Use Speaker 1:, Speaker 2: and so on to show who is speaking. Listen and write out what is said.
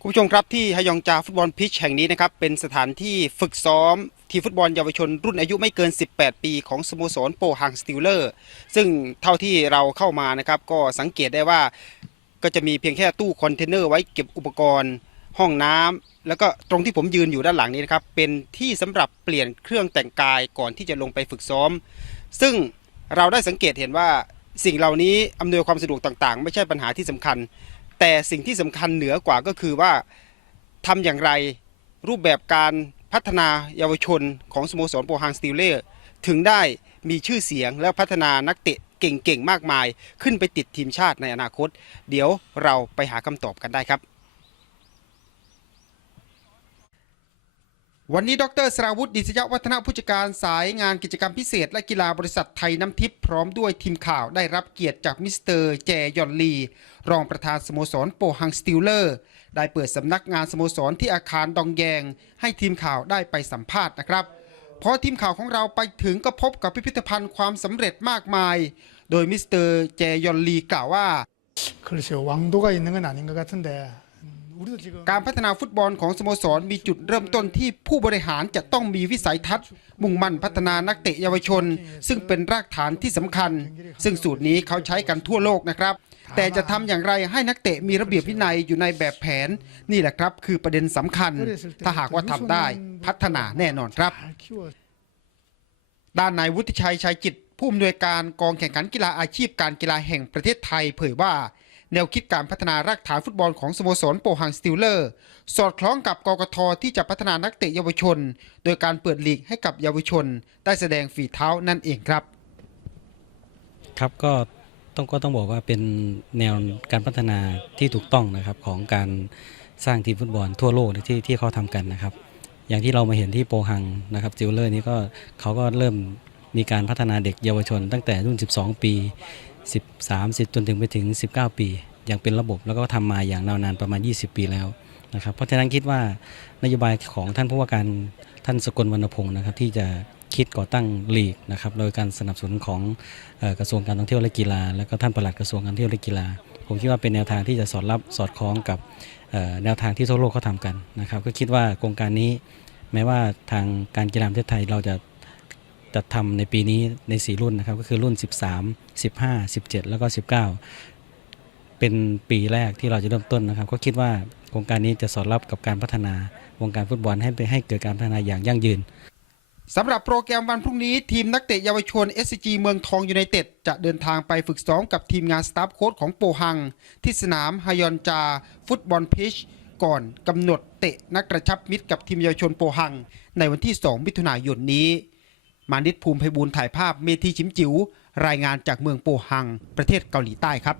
Speaker 1: คุณผู้ชมครับที่ฮยองจาฟุตบอลพิชแห่งนี้นะครับเป็นสถานที่ฝึกซ้อมทีฟุตบอลเยาวชนรุ่นอายุไม่เกิน 18 ปีของสโมสรโปฮังสติลเลอร์ ซึ่งเท่าที่เราเข้ามานะครับก็สังเกตได้ว่าก็จะมีเพียงแค่ตู้คอนเทนเนอร์ไว้เก็บอุปกรณ์ ห้องน้ำแล้วก็ตรงที่ผมยืนอยู่ด้านหลังนี้นะครับเป็นที่สำหรับเปลี่ยนเครื่องแต่งกายก่อนที่จะลงไปฝึกซ้อม ซึ่งเราได้สังเกตเห็นว่าสิ่งเหล่านี้อำนวยความสะดวกต่างๆ ไม่ใช่ปัญหาที่สำคัญ แต่สิ่งที่สำคัญเหนือกว่าก็คือว่าทำอย่างไรรูปแบบการพัฒนาเยาวชนของสโมสรโปฮังสติลเล่ถึงได้มีชื่อเสียงและพัฒนานักเตะเก่งๆ มากมาย ขึ้นไปติดทีมชาติในอนาคต เดี๋ยวเราไปหาคำตอบกันได้ครับ วันนี้ดรสราวุฒิดิษยวัฒนผู้จัดการสายงานกิจกรรมพิเศษ และกีฬาบริษัทไทยน้ำทิพย์พร้อมด้วยทีมข่าวได้รับเกียรติจากมิสเตอร์แจยอนลี รองประธานสโมสรโปฮังสติลเลอร์ ได้เปิดสำนักงานสโมสรที่อาคารดองแยง ให้ทีมข่าวได้ไปสัมภาษณ์นะครับ พอทีมข่าวของเราไปถึงก็พบกับพิพิธภัณฑ์ความสำเร็จมากมาย โดยมิสเตอร์แจยอนลีกล่าวว่า
Speaker 2: 글쎄요 왕도가 있는 건 아닌 것 같은데 음, 우리도 지금
Speaker 1: การพัฒนาฟุตบอลของสโมสรมีจุดเริ่มต้นที่ผู้บริหารจะต้องมีวิสัยทัศน์ มุ่งมั่นพัฒนานักเตะเยาวชน ซึ่งเป็นรากฐานที่สำคัญ ซึ่งสูตรนี้เขาใช้กันทั่วโลกนะครับ แต่จะทำอย่างไรให้นักเตะมีระเบียบวินัยอยู่ในแบบแผน นี่แหละครับ คือประเด็นสำคัญ ถ้าหากว่าทำได้พัฒนาแน่นอนครับ ด้านนายวุฒิชัยชัยจิตผู้อำนวยการกองแข่งขันกีฬาอาชีพการกีฬาแห่งประเทศไทย เผยว่า แนวคิดการพัฒนารากฐานฟุตบอลของสโมสรโปฮังสติลเลอร์ สอดคล้องกับกกทที่จะพัฒนานักเตะเยาวชน โดยการเปิดลีกให้กับเยาวชน ได้แสดงฝีเท้านั่นเองครับ
Speaker 3: ครับก็ต้องก็ต้องบอกว่าเป็นแนวการพัฒนาที่ถูกต้องนะครับของการสร้างทีมฟุตบอลทั่วโลกที่ที่เขาทำกันนะครับ อย่างที่เรามาเห็นที่โปฮังนะครับจิวเลอร์นี้ก็เขาก็เริ่มมีการพัฒนาเด็กเยาวชนตั้งแต่รุ่น 12 ปี 13 10จนถึงไปถึง 19 ปี อย่างเป็นระบบแล้วก็ทำมาอย่างยาวนานประมาณ 20 ปีแล้วนะครับเพราะฉะนั้นคิดว่านโยบายของท่านผู้ว่าการท่านสกลวรรณพงศ์นะครับที่จะคิดก่อตั้งลีกนะครับโดยการสนับสนุนของกระทรวงการท่องเที่ยวและกีฬา แล้วก็ท่านปลัดกระทรวงการท่องเที่ยวและกีฬา ผมคิดว่าเป็นแนวทางที่จะสอดรับสอดคล้องกับแนวทางที่ทั่วโลกเขาทำกันนะครับก็คิดว่าโครงการนี้แม้ว่าทางการกีฬาประเทศไทยเราจะ จัดทำในปีนี้ใน 4 รุ่นนะครับก็คือรุ่น 13 15 17 แล้วก็ 19 เป็นปีแรกที่เราจะเริ่มต้นนะครับ ก็คิดว่าโครงการนี้จะสอดรับกับการพัฒนาวงการฟุตบอลให้ไปให้เกิดการพัฒนาอย่างยั่งยืน
Speaker 1: สำหรับโปรแกรมวันพรุ่งนี้ทีมนักเตะเยาวชน SCG เมืองทองยูไนเต็ดจะเดินทางไปฝึกซ้อมกับทีมงานสตาฟโค้ชของโปฮัง ที่สนามฮยอนจา ฟุตบอลพิชก่อนกำหนดเตะนักกระชับมิตรกับทีมเยาวชนโปฮัง ในวันที่ 2 มิถุนายนนี้ มานิตภูมิไพบูลถ่ายภาพเมธีชิมจิ๋ว รายงานจากเมืองโปฮัง ประเทศเกาหลีใต้ครับ